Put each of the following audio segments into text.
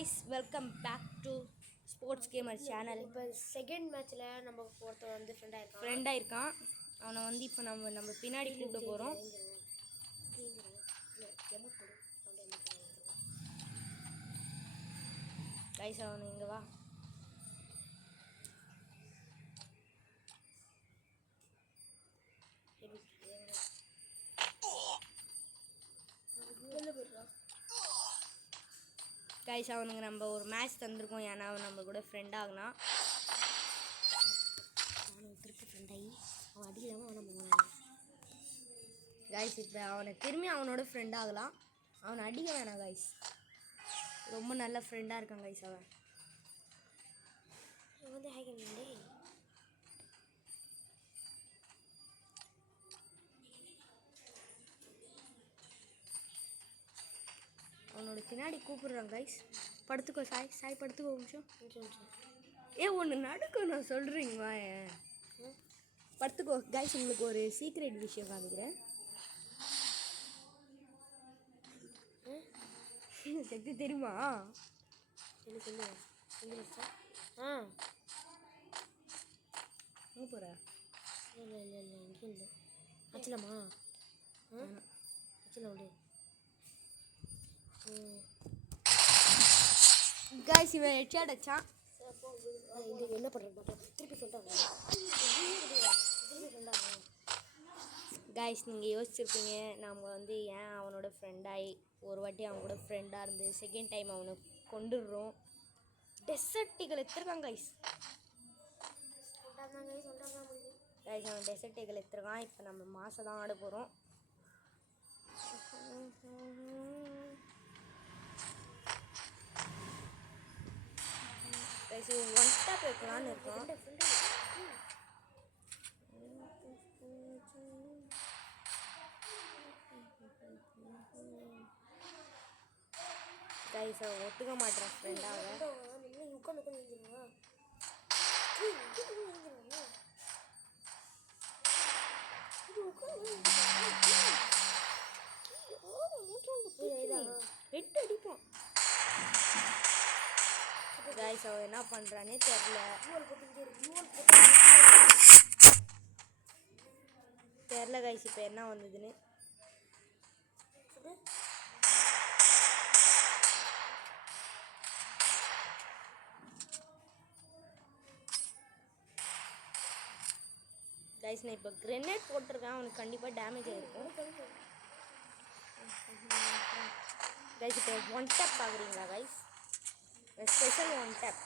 guys, welcome back to Sports Gamer channel. இப்போ second மேட்ச்ல நம்ம ஒருத்தர் வந்து ஃப்ரெண்ட் ஆயிருக்கான். அவனை வந்து இப்போ நம்ம பின்னாடி கூப்பிட போறோம். गाइस அவன் இங்க வா. गाइस அவனுக்கு நம்ம ஒரு மேட்ச் தந்திருக்கோம். ஏன்னா அவன் நம்ம கூட ஃப்ரெண்ட் ஆகலாம். गाइस இப்போ அவனை திரும்பி அவனோட ஃப்ரெண்ட் ஆகலாம். அவனை அடிக்க வேணாம் गाइस. ரொம்ப நல்ல ஃப்ரெண்டா இருக்கான் गाइस அவன். வந்து ஹேக் பண்ணி அவனோட பின்னாடி கூப்பிடுறான் गाइस. படுத்துக்கோ சாய் படுத்துக்கோ ஒரு நிமிஷம். ஒன்று நடக்கும் நான் சொல்கிறீங்களா படுத்துக்கோ गाइस. உங்களுக்கு ஒரு சீக்ரெட் விஷயம் காமிக்கிறேன். சக்தி தெரியுமா? சொல்லு போகிற இல்லை இங்கே இல்லை அச்சலமா அச்சல விடு. गाइस இவன் ஹெட்ஷாட் அடிச்சான். இது என்ன பண்ணுறேன் திருப்பி சொல்லிட்டாங்க. गाइस நீங்கள் யோசிச்சிருப்பீங்க நம்ம வந்து ஏன் அவனோட ஃப்ரெண்டாகி ஒரு வாட்டி அவன் கூட ஃப்ரெண்டாக இருந்து செகண்ட் டைம் அவனை கொண்டுடுறோம். டெசர்ட்டிகள் எடுத்துருக்கான் गाइस. गाइस அவன் டெசர்ட்டிகள் எடுத்துருக்கான். இப்போ நம்ம மாசம் தான் ஆட போகிறோம். गाइस ஒன் டாப் வைக்கலான்னு இருக்கோம். गाइस அவன் ஒத்துக்க மாட்டான் ஃப்ரெண்டாக. ஹெட் அடிப்பான். गाइस அவன் என்ன பண்ணுறானே தெரில गाइस இப்போ என்ன வந்ததுன்னு. गाइस நான் இப்போ கிரெனேட் போட்டிருக்கேன். அவனுக்கு கண்டிப்பாக டேமேஜ் ஆகிருக்கும். गाइस இப்போ ஒன் டேப் பார்க்குறீங்களா गाइस? ஸ்பெஷல் ஒன் டேப்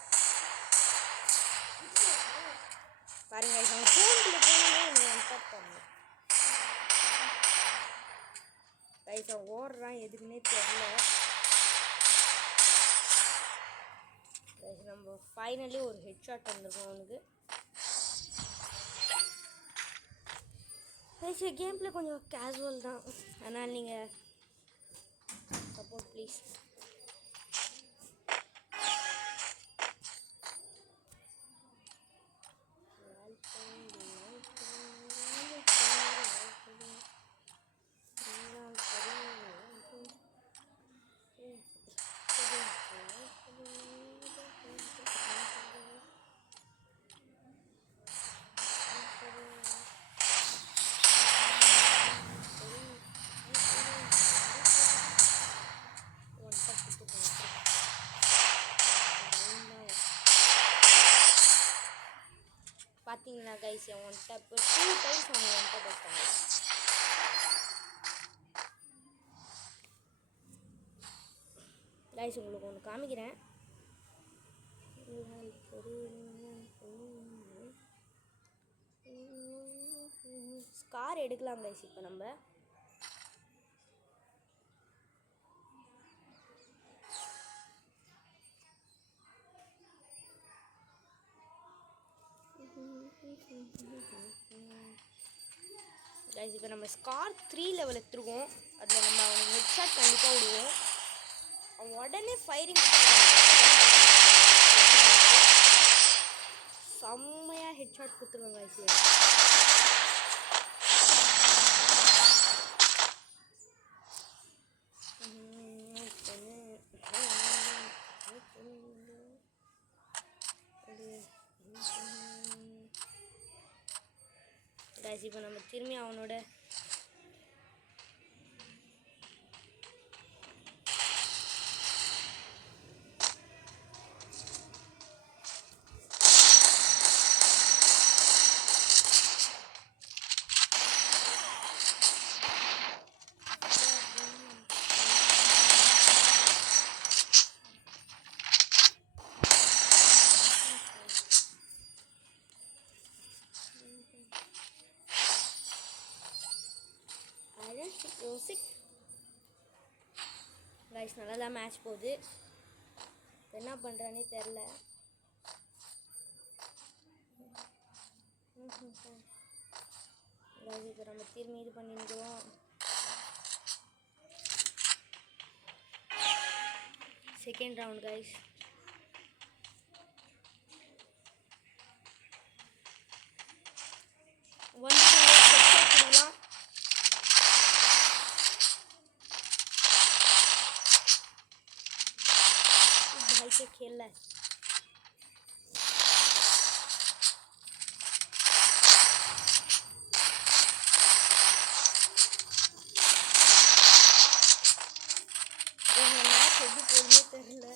பாருங்க गाइस. அவன் ஃபோனுக்குள்ளே போனோன்னே ஒன் டேப் பண்ணணும். गाइस அவன் ஓடுறான் எதுக்குன்னே தெரில. गाइस நம்ம ஃபைனலி ஒரு ஹெட்ஷாட் வந்திருக்கோம் அவனுக்கு. गाइस கேம் பிளே கொஞ்சம் கேஷுவல் தான். அதனால் நீங்கள் சப்போர்ட் ப்ளீஸ். பார்த்தீங்களா गाइस ஒன் டேப் 2 டைம்ஸ் அவங்க ஒன் டேப் வச்சாங்க. गाइस உங்களுக்கு ஒன்று காமிக்கிறேன். ஸ்கார் எடுக்கலாம் गाइस இப்போ நம்ம. गाइस இப்போ நம்ம ஸ்கார் 3 லெவல் எடுத்துருக்கோம். அதில் நம்ம அவனுக்கு ஹெட்ஷாட் கண்டிப்பாக விடுவோம். அவன் உடனே ஃபயரிங் செம்மையாக ஹெட்ஷாட் கொடுத்துருவாங்க गाइस. கைஸ் இப்போ நம்ம திரும்பி அவனோட கைஸ் நல்லா தான் மேட்ச் போகுது. என்ன பண்ணுறானே தெரில. இப்போ நம்ம திரும்பி இது பண்ணிடுவோம். Second round guys. भाई से खेल रहा है. मैच எப்படி போகுதுன்னே தெரியல.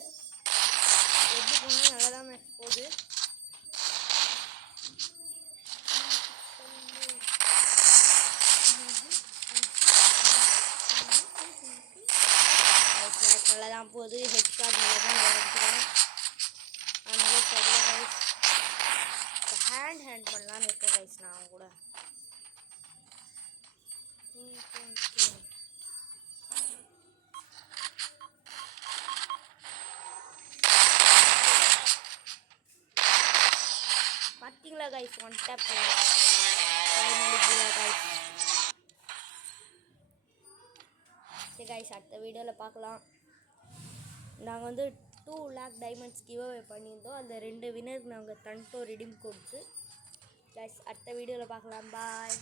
எப்படி போனால் நல்லா தான் மேட்ச் போகுது. மேட்ச் நல்லா தான் போகுது. ஹெட் ஷாட் நல்லா தான் வரதுக்கிறேன். அதனால தெரியல கைஸ். ஹேண்ட் பண்ணலான்னு இருக்கேன் கைஸ் நான் கூட. பார்த்தீங்களா கைஸ், ஒன் டேப் கைஸ். சரி கைஸ், அடுத்த வீடியோவில் பார்க்கலாம். நாங்கள் வந்து 2 lakh டைமண்ட்ஸ் கிவ் அவே பண்ணியிருந்தோம். அந்த 2 வினருக்கு நாங்கள் தன்ட்டோ ரிடீம் கொடுத்து கைஸ் அடுத்த வீடியோவில் பார்க்கலாம். பாய்.